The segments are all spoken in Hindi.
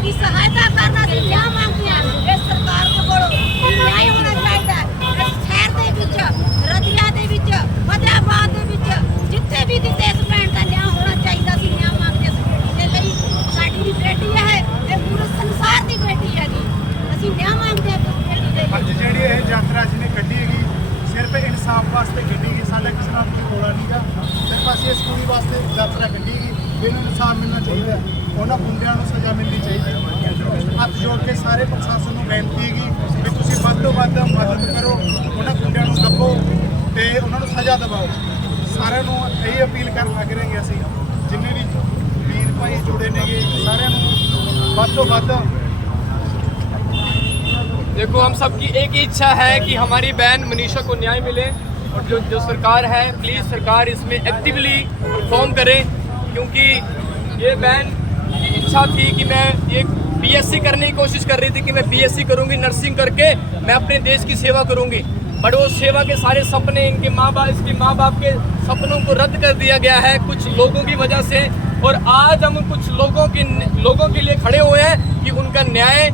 कभी सहायता करना सी क्या मांगते हैं इस सरकार के कोल न्याय होना चाहिए। इस शहर दे विच रतिया दे विच फतेहाबाद दे विच जिथे भी किते इस भैन का न्याय होना चाहिए सी। न्याय मांगते इस बेटी दे लई साडी दी बेटी है ये पूरे संसार दी बेटी हैगी ਅਸੀਂ न्याय मांगते हैं इस बेटी दे। ਅੱਜ ਜਿਹੜੀ ਇਹ ਯਾਤਰਾ ਜਿਹਨੇ ਕੱਢੀ ਹੈਗੀ ਸਿਰਫ ਇਨਸਾਫ ਵਾਸਤੇ ਕੱਢੀ ਗਈ। ਸਾਡਾ ਕਿਸੇ ਨਾਲ ਕੋਈ ਰੋਲਾ ਨਹੀਂਗਾ, ਸਿਰਫ ਅਸੀਂ ਇਸ ਕੁੜੀ ਵਾਸਤੇ ਯਾਤਰਾ ਕੱਢੀ ਗਈ। ਇਹਨੂੰ ਇਨਸਾਫ ਮਿਲਣਾ ਚਾਹੀਦਾ, ਉਹਨਾਂ ਗੁੰਡਿਆਂ ਨੂੰ ਸਜ਼ਾ ਮਿਲਣੀ ਚਾਹੀਦੀ। ਹੱਥ ਜੋੜ ਕੇ ਸਾਰੇ ਪ੍ਰਸ਼ਾਸਨ ਨੂੰ ਬੇਨਤੀ ਹੈਗੀ ਵੀ ਤੁਸੀਂ ਵੱਧ ਤੋਂ ਵੱਧ ਮਦਦ ਕਰੋ, ਉਹਨਾਂ ਗੁੰਡਿਆਂ ਨੂੰ ਦੱਬੋ ਤੇ ਉਹਨਾਂ ਨੂੰ ਸਜ਼ਾ ਦਿਵਾਓ। ਸਾਰਿਆਂ ਨੂੰ ਇਹ ਅਪੀਲ ਕਰਨ ਲੱਗ ਰਹੇ ਹਾਂ ਅਸੀਂ ਜਿੰਨੇ ਵੀ ਵੀਰ ਭਾਈ ਜੁੜੇ ਨੇਗੇ ਸਾਰਿਆਂ ਨੂੰ ਵੱਧ ਤੋਂ ਵੱਧ। देखो हम सबकी एक ही इच्छा है कि हमारी बहन मनीषा को न्याय मिले और जो सरकार है प्लीज़ सरकार इसमें एक्टिवली परफॉर्म करे, क्योंकि ये बहन की इच्छा थी कि मैं ये बीएससी करने की कोशिश कर रही थी कि मैं बीएससी करूंगी, नर्सिंग करके मैं अपने देश की सेवा करूंगी। बट वो सेवा के सारे सपने इसके माँ बाप के सपनों को रद्द कर दिया गया है कुछ लोगों की वजह से। और आज हम कुछ लोगों के लिए खड़े हुए हैं कि उनका न्याय,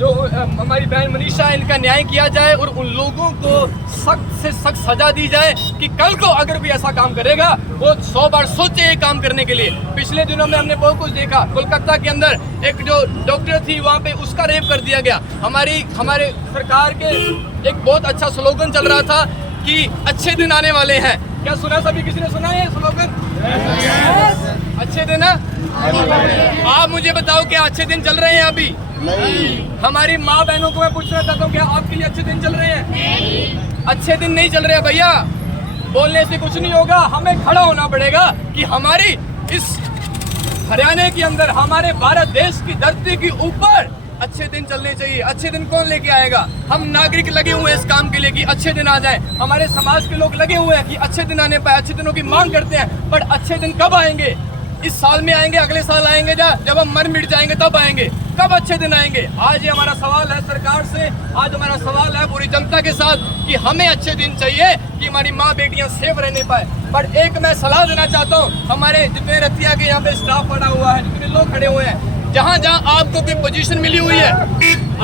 जो हमारी बहन मनीषा है इनका न्याय किया जाए और उन लोगों को सख्त से सख्त सजा दी जाए कि कल को अगर भी ऐसा काम करेगा वो 100 बार सोचे ये काम करने के लिए। पिछले दिनों में हमने बहुत कुछ देखा, कोलकाता के अंदर एक जो डॉक्टर थी वहाँ पे उसका रेप कर दिया गया। हमारे सरकार के एक बहुत अच्छा स्लोगन चल रहा था कि अच्छे दिन आने वाले हैं। क्या सुना सभी, किसी ने सुना है स्लोगन? अच्छे दिन है? आप मुझे बताओ क्या अच्छे दिन चल रहे हैं अभी? नहीं। हमारी माँ बहनों को मैं पूछना चाहता हूँ क्या आपके लिए अच्छे दिन चल रहे हैं? नहीं। अच्छे दिन नहीं चल रहे भैया, बोलने से कुछ नहीं होगा, हमें खड़ा होना पड़ेगा कि हमारी इस हरियाणा के अंदर हमारे भारत देश की धरती के ऊपर अच्छे दिन चलने चाहिए। अच्छे दिन कौन लेके आएगा? हम नागरिक लगे हुए हैं इस काम के लिए कि अच्छे दिन आ जाए। हमारे समाज के लोग लगे हुए हैं कि अच्छे दिन आने पाए, अच्छे दिनों की मांग करते हैं। पर अच्छे दिन कब आएंगे? इस साल में आएंगे, अगले साल आएंगे, जब हम मर मिट जाएंगे तब आएंगे। कब अच्छे दिन आएंगे? आज ये हमारा सवाल है सरकार से, आज हमारा सवाल है पूरी जनता के साथ कि हमें अच्छे दिन चाहिए कि हमारी माँ बेटियां सेफ रहने पाए। पर एक मैं सलाह देना चाहता हूँ, हमारे जितने रतिया के यहाँ पे स्टाफ पड़ा हुआ है, जितने लोग खड़े हुए हैं, जहाँ जहाँ आपको कोई पोजीशन मिली हुई है,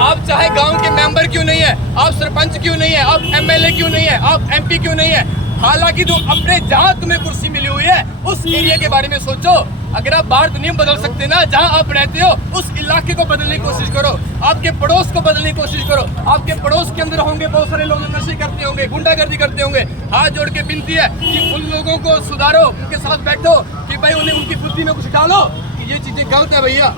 आप चाहे गांव के मेंबर क्यों नहीं है, आप सरपंच क्यों नहीं है, आप एमएलए क्यों नहीं है, आप एमपी क्यों नहीं है, हालांकि जो अपने जहाँ तुम्हें कुर्सी मिली हुई है उस एरिया के बारे में सोचो। अगर आप बाहर तो नहीं बदल सकते ना, जहाँ आप रहते हो उस इलाके को बदलने की कोशिश करो, आपके पड़ोस को बदलने की कोशिश करो। आपके पड़ोस के अंदर होंगे बहुत सारे लोग नशे करते होंगे, गुंडागर्दी करते होंगे। हाथ जोड़ के विनती है कि उन लोगों को सुधारो, उनके साथ बैठो कि भाई उन्हें उनकी बुद्धि में कुछ डालो कि ये चीजें गलत है। भैया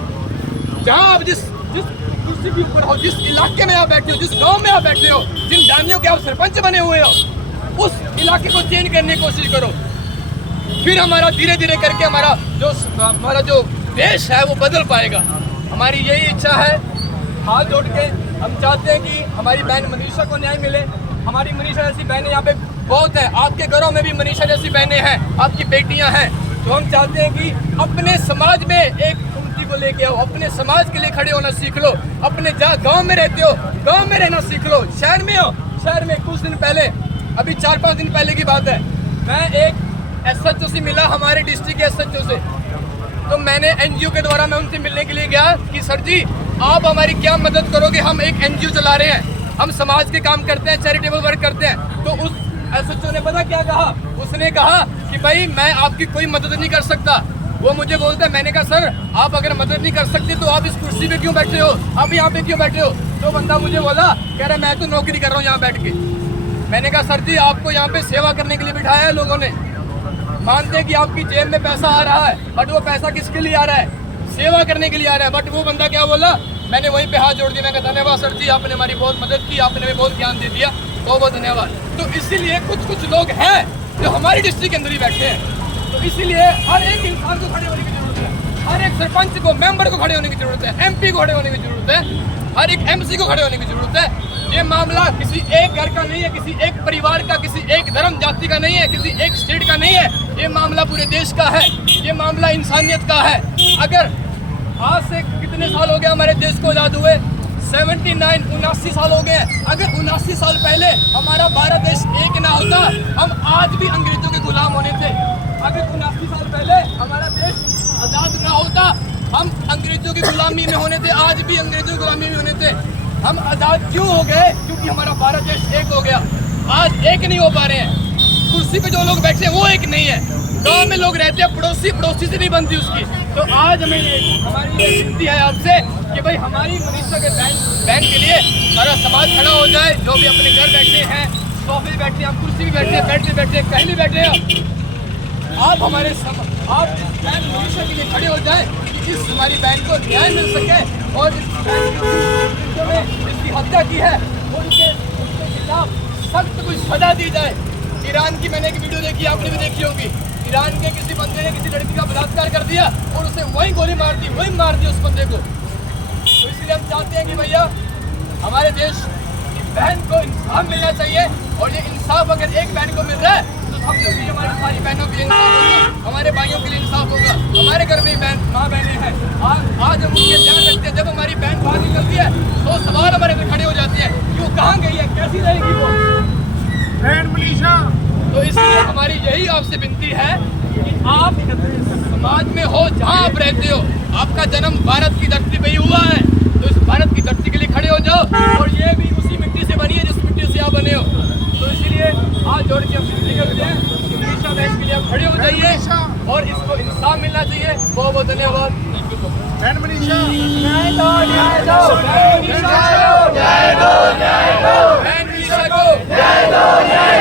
जहाँ आप जिस कुर्सी के ऊपर हो, जिस इलाके में आप बैठे हो, जिस गाँव में आप बैठे हो, जिन डानियों के आप सरपंच बने हुए हो, उस इलाके को चेंज करने की कोशिश करो। फिर हमारा धीरे धीरे करके हमारा जो देश है वो बदल पाएगा। हमारी यही इच्छा है, हाथ जोड़ के हम चाहते हैं कि हमारी बहन मनीषा को न्याय मिले। हमारी मनीषा जैसी बहनें यहाँ पे बहुत है, आपके घरों में भी मनीषा जैसी बहनें हैं, आपकी बेटियाँ हैं। तो हम चाहते हैं कि अपने समाज में एक उन्नति को लेके आओ, अपने समाज के लिए खड़े होना सीख लो। अपने जहाँ गाँव में रहते हो गाँव में रहना सीख लो। शहर में हो, शहर में कुछ दिन पहले, अभी 4-5 दिन पहले की बात है, मैं एक SHO से मिला, हमारे डिस्ट्रिक्ट के SHO से। तो मैंने NGO के द्वारा मैं उनसे मिलने के लिए गया कि सर जी आप हमारी क्या मदद करोगे, हम एक NGO चला रहे हैं, हम समाज के काम करते हैं, चैरिटेबल वर्क करते हैं। तो उस SHO ने पता क्या कहा? उसने कहा कि भाई मैं आपकी कोई मदद नहीं कर सकता। वो मुझे बोलता है, मैंने कहा सर आप अगर मदद नहीं कर सकते तो आप इस कुर्सी पे क्यों बैठे हो, आप यहाँ पे क्यों बैठे हो? तो बंदा मुझे बोला, कह रहा मैं तो नौकरी कर रहा हूँ यहाँ बैठ के। मैंने कहा सर जी आपको यहाँ पे सेवा करने के लिए बिठाया है लोगों ने, मानते हैं कि आपकी जेब में पैसा आ रहा है, बट वो पैसा किसके लिए आ रहा है? सेवा करने के लिए आ रहा है। बट वो बंदा क्या बोला, मैंने वहीं पे हाथ जोड़ दिया, मैं कहा धन्यवाद सर जी, आपने हमारी बहुत मदद की, आपने हमें बहुत ज्ञान दे दिया, बहुत बहुत धन्यवाद। तो इसीलिए कुछ लोग हैं जो हमारी डिस्ट्रिक्ट के अंदर ही बैठे हैं। तो इसीलिए हर एक इंसान को खड़े होने की जरूरत है, हर एक सरपंच को, मेंबर को खड़े होने की जरूरत है, MP को खड़े होने की जरूरत है, हर एक MC को खड़े होने की जरूरत है। ये मामला किसी एक घर का नहीं है, किसी एक परिवार का, किसी एक धर्म जाति का नहीं है, किसी एक स्टेट का नहीं है, ये मामला पूरे देश का है, ये मामला इंसानियत का है। अगर आज से कितने साल हो गए हमारे देश को आज़ाद हुए? 79-79 साल हो गए। अगर 79 साल पहले हमारा भारत देश एक ना होता, हम आज भी अंग्रेजों के गुलाम होने थे। अगर 79 साल पहले हमारा देश आज़ाद ना होता, हम अंग्रेजों के गुलाम गुलामी में होने थे, आज भी अंग्रेजों की गुलामी में होने थे। हम आज़ाद क्यों हो गए? क्योंकि हमारा भारत देश एक हो गया। आज एक नहीं हो पा रहे हैं। कुर्सी पे जो लोग बैठे हैं वो एक नहीं है। गांव में लोग रहते हैं, पड़ोसी से नहीं बनती उसकी। तो आज हमारी ये विनती है आपसे कि भाई हमारी मनीषा के बहन के लिए सारा समाज खड़ा हो जाए। जो भी अपने घर बैठे हैं, सोफे पे बैठे हैं, आप कुर्सी पे बैठे हैं, बैठे कहीं भी बैठे हैं, आप हमारे आप बहन मनीषा के लिए खड़े हो जाए कि इस हमारी बहन को न्याय मिल सके और इस बहन ने इसकी हत्या की है उसके खिलाफ सख्त कोई सजा दी जाए। ईरान की मैंने एक वीडियो देखी, आपने भी देखी होगी। ईरान के किसी बंदे ने किसी लड़की का बलात्कार कर दिया और उसे वही गोली मार दी, वही मार दी उस बंदे को। तो इसलिए हम चाहते हैं कि भैया हमारे देश की बहन को इंसाफ मिलना चाहिए और ये इंसाफ अगर एक बहन को मिल रहा है तो हम लोग भी हमारी सारी बहनों के लिए इंसाफ होगा, हमारे भाइयों के लिए इंसाफ होगा। हमारे घर में बहन माँ बहनें हैं, आज हम उनके ध्यान रखते हैं। जब हमारी बहन बाहर निकलती है तो सवाल हमारे अंदर खड़े हो जाते हैं कि वो कहाँ गई है, कैसी रहेगी वो बहन मनीषा। तो इसलिए हमारी यही आपसे विनती है कि आप समाज में हो, जहाँ आप रहते हो, आपका जन्म भारत की धरती पे ही हुआ है, तो इस भारत की धरती के लिए खड़े हो जाओ। और ये भी उसी मिट्टी से बनी है जिस मिट्टी से आप बने हो। तो इसीलिए हाथ जोड़ के हम विनती करते हैं कि मनीषा बहन के लिए आप खड़े हो जाइए और इसको इंसाफ मिलना चाहिए। बहुत बहुत धन्यवाद। बहन मनीषा। न्याय दो, न्याय दो, बहन मनीषा को न्याय दो, न्याय दो, बहन मनीषा को न्याय दो, न्याय